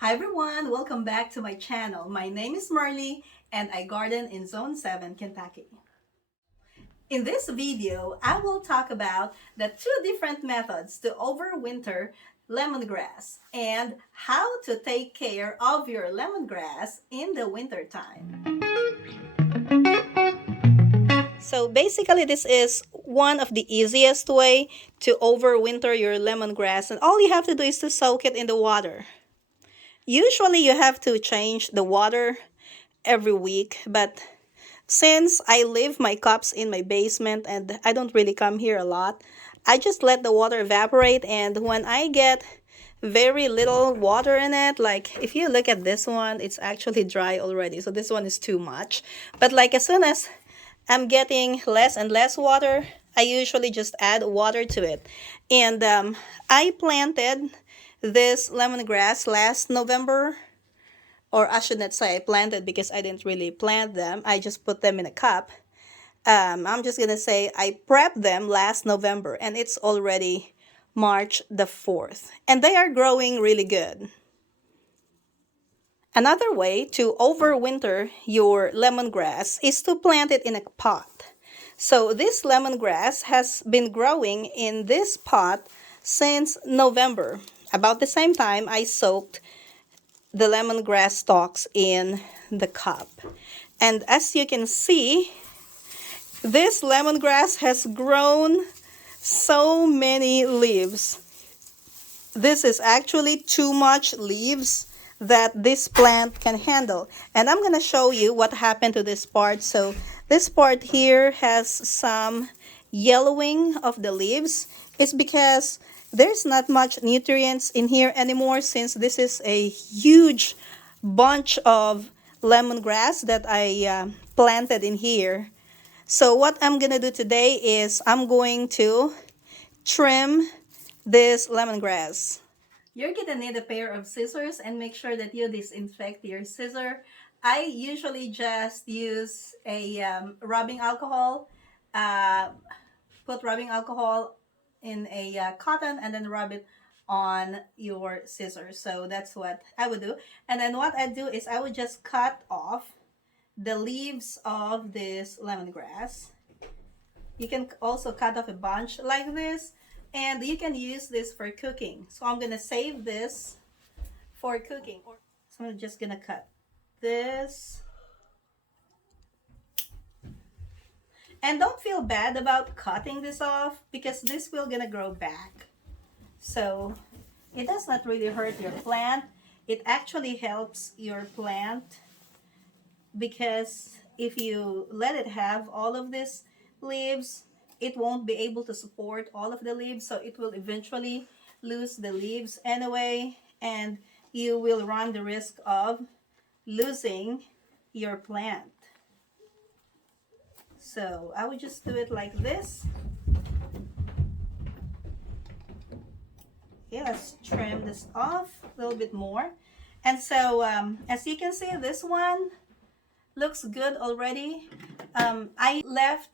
Hi everyone, welcome back to my channel. My name is Marley and I garden in Zone 7, Kentucky. In this video, I will talk about the two different methods to overwinter lemongrass and how to take care of your lemongrass in the winter time. So basically this is one of the easiest way to overwinter your lemongrass, and all you have to do is to soak it in the water. Usually you have to change the water every week, but since I leave my cups in my basement and I don't really come here a lot, I just let the water evaporate, and when I get very little water in it, like if you look at this one, it's actually dry already, so this one is too much. But like as soon as I'm getting less and less water, I usually just add water to it. And I planted this lemongrass last November, or I should not say I planted because I didn't really plant them. I just put them in a cup. I'm just gonna say I prepped them last November, and it's already March the 4th, and they are growing really good. Another way to overwinter your lemongrass is to plant it in a pot. So this lemongrass has been growing in this pot since November. About the same time I soaked the lemongrass stalks in the cup. And as you can see, this lemongrass has grown so many leaves. This is actually too much leaves that this plant can handle. And I'm going to show you what happened to this part. So this part here has some yellowing of the leaves. It's because there's not much nutrients in here anymore, since this is a huge bunch of lemongrass that I planted in here. So what I'm going to do today is I'm going to trim this lemongrass. You're gonna need a pair of scissors, and make sure that you disinfect your scissor. I usually just use a rubbing alcohol. Put rubbing alcohol in a cotton and then rub it on your scissors. So that's what I would do. And then what I do is I would just cut off the leaves of this lemongrass. You can also cut off a bunch like this, and you can use this for cooking. So I'm gonna save this for cooking. So I'm just gonna cut this. And don't feel bad about cutting this off, because this will gonna grow back. So it does not really hurt your plant. It actually helps your plant, because if you let it have all of these leaves, it won't be able to support all of the leaves, so it will eventually lose the leaves anyway, and you will run the risk of losing your plant. So I would just do it like this. Okay, let's trim this off a little bit more. And so as you can see, this one looks good already. I left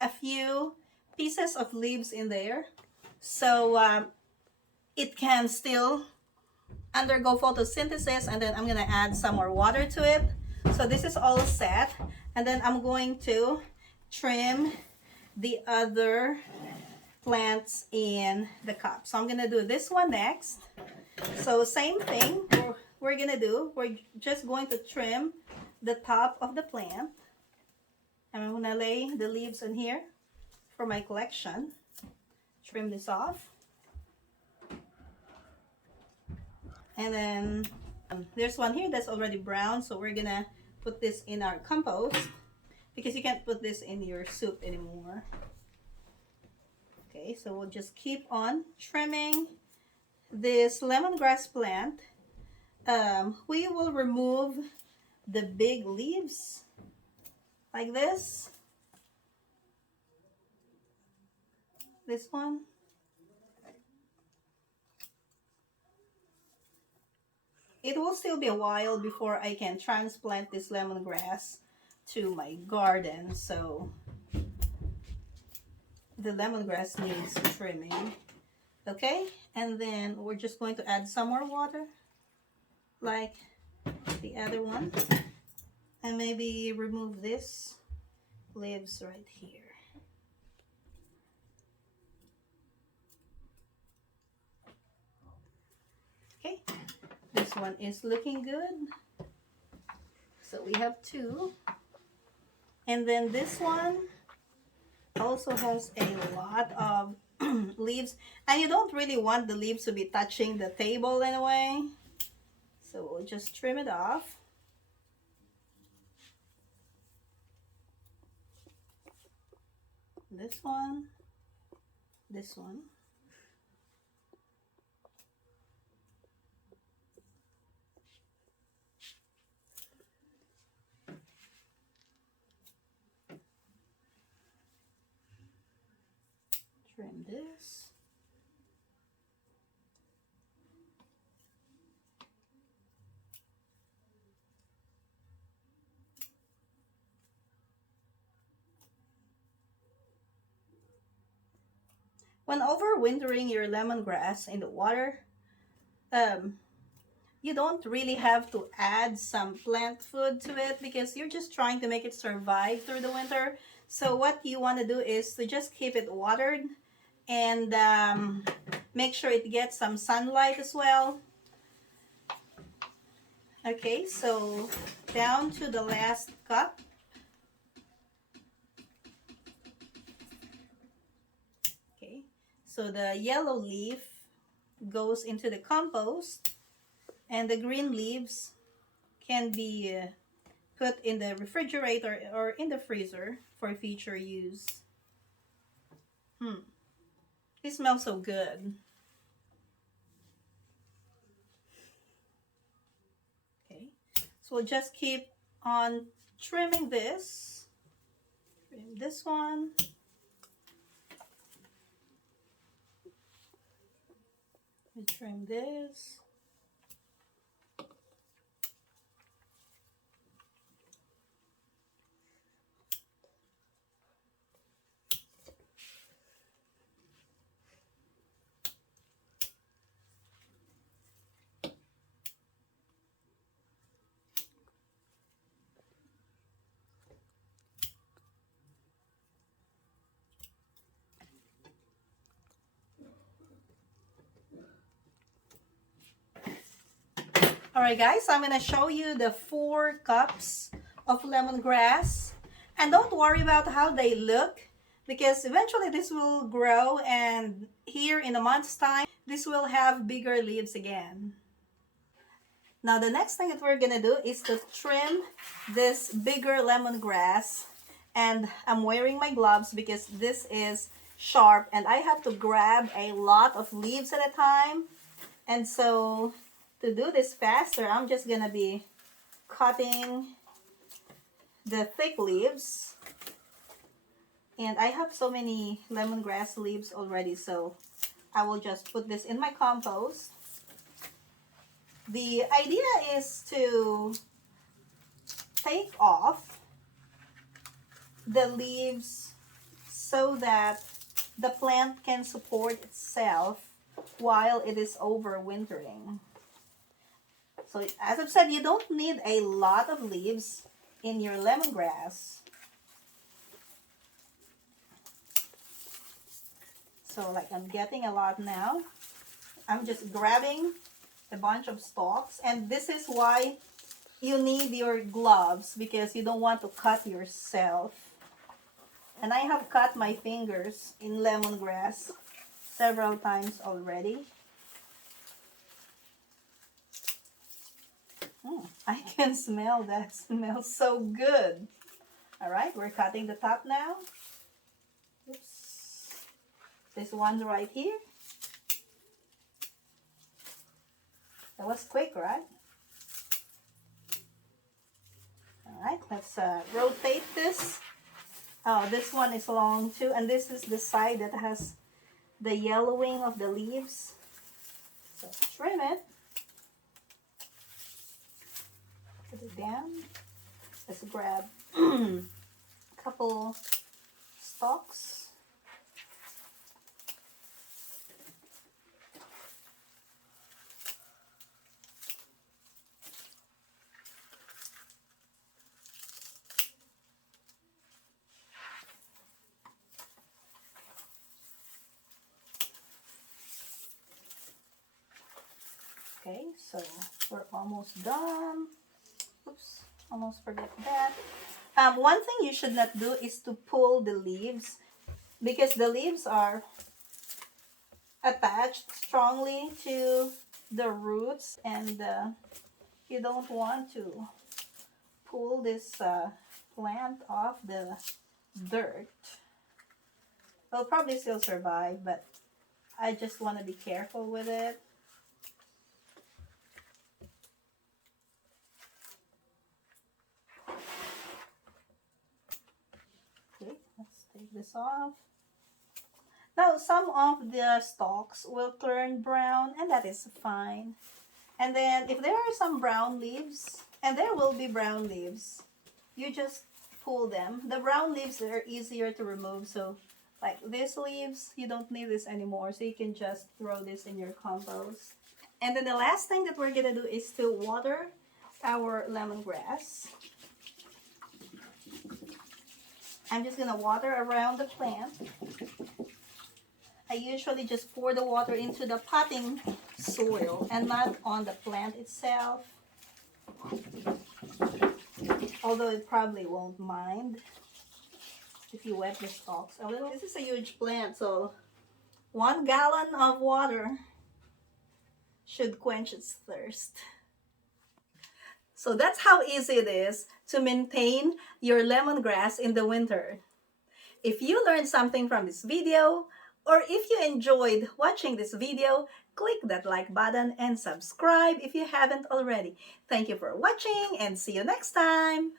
a few pieces of leaves in there, so it can still undergo photosynthesis, and then I'm gonna add some more water to it. So this is all set, and then I'm going to trim the other plants in the cup. So I'm gonna do this one next. So same thing we're gonna do. We're just going to trim the top of the plant. I'm gonna lay the leaves in here for my collection. Trim this off. And then there's one here that's already brown, so we're gonna put this in our compost, because you can't put this in your soup anymore. Okay, so we'll just keep on trimming this lemongrass plant. We will remove the big leaves like this. This one. It will still be a while before I can transplant this lemongrass to my garden, so the lemongrass needs trimming. Okay, and then we're just going to add some more water. like the other one, and maybe remove this leaves right here. Okay, this one is looking good. So we have two. And then this one also has a lot of leaves. And you don't really want the leaves to be touching the table anyway. So we'll just trim it off. This one. This one. Trim this. When overwintering your lemongrass in the water, you don't really have to add some plant food to it because you're just trying to make it survive through the winter. So what you want to do is to just keep it watered and make sure it gets some sunlight as well. Okay, so down to the last cup. Okay, so the yellow leaf goes into the compost and the green leaves can be put in the refrigerator or in the freezer for future use. It smells so good. Okay, so we'll just keep on trimming this. Trim this one. We trim this. Alright guys, I'm going to show you the 4 cups of lemongrass. And don't worry about how they look because eventually this will grow and here in a month's time, this will have bigger leaves again. Now the next thing that we're going to do is to trim this bigger lemongrass. And I'm wearing my gloves because this is sharp and I have to grab a lot of leaves at a time. And so to do this faster, I'm just gonna be cutting the thick leaves. And I have so many lemongrass leaves already, so I will just put this in my compost. The idea is to take off the leaves so that the plant can support itself while it is overwintering. So as I've said, you don't need a lot of leaves in your lemongrass. So like I'm getting a lot now. I'm just grabbing a bunch of stalks, and this is why you need your gloves because you don't want to cut yourself. And I have cut my fingers in lemongrass several times already. I can smell that. Smells so good. All right, we're cutting the top now. Oops. This one right here. That was quick, right? All right, let's rotate this. Oh, this one is long too, and this is the side that has the yellowing of the leaves. So trim it. Put it down. Let's grab a couple stalks. Okay, so we're almost done. Oops, almost forget that. One thing you should not do is to pull the leaves because the leaves are attached strongly to the roots, and you don't want to pull this plant off the dirt. It'll probably still survive, but I just want to be careful with it. Okay, let's take this off. Now, some of the stalks will turn brown, and that is fine. And then, if there are some brown leaves, and there will be brown leaves, you just pull them. The brown leaves are easier to remove, so like these leaves, you don't need this anymore, so you can just throw this in your compost. And then the last thing that we're gonna do is to water our lemongrass. I'm just gonna water around the plant. I usually just pour the water into the potting soil and not on the plant itself. Although it probably won't mind if you wet the stalks a little. This is a huge plant, so 1 gallon of water should quench its thirst. So that's how easy it is to maintain your lemongrass in the winter. If you learned something from this video, or if you enjoyed watching this video, click that like button and subscribe if you haven't already. Thank you for watching and see you next time!